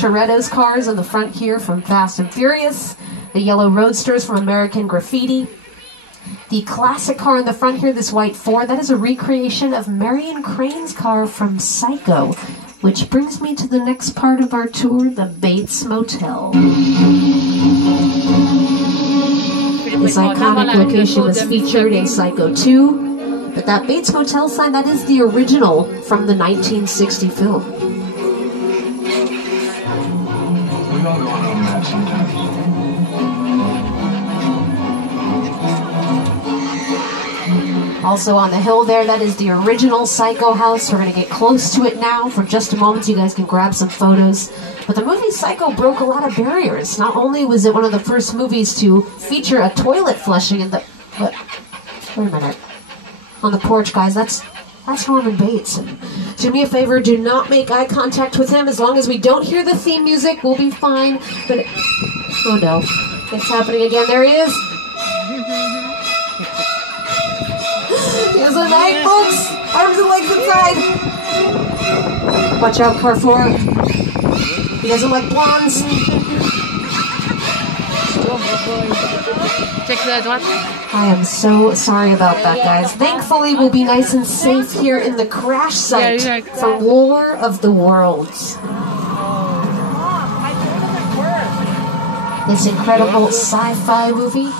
Toretto's cars in the front here from Fast and Furious. The yellow Roadsters from American Graffiti. The classic car in the front here, this white Ford, that is a recreation of Marion Crane's car from Psycho. Which brings me to the next part of our tour, the Bates Motel. This iconic location was featured in Psycho 2, but that Bates Motel sign, that is the original from the 1960 film. We all go on that sometimes. Also on the hill there, that is the original Psycho house. We're going to get close to it now for just a moment so you guys can grab some photos. But the movie Psycho broke a lot of barriers. Not only was it one of the first movies to feature a toilet flushing in the... Wait a minute. On the porch, guys, that's Norman Bates. Do me a favor, do not make eye contact with him. As long as we don't hear the theme music, we'll be fine. But... oh no. It's happening again. There he is. Here's a knife, folks! Arms and legs inside! Watch out, Carrefour. He doesn't like blondes. I am so sorry about that, guys. Thankfully, we'll be nice and safe here in the crash site from War of the Worlds. This incredible sci-fi movie,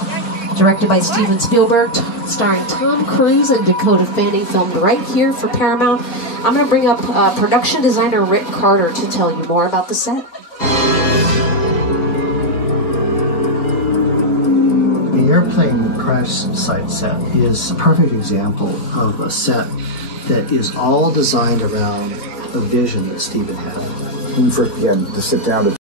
directed by Steven Spielberg, starring Tom Cruise and Dakota Fanning, filmed right here for Paramount. I'm going to bring up production designer Rick Carter to tell you more about the set. The airplane crash site set is a perfect example of a set that is all designed around a vision that Steven had. When you first began to sit down to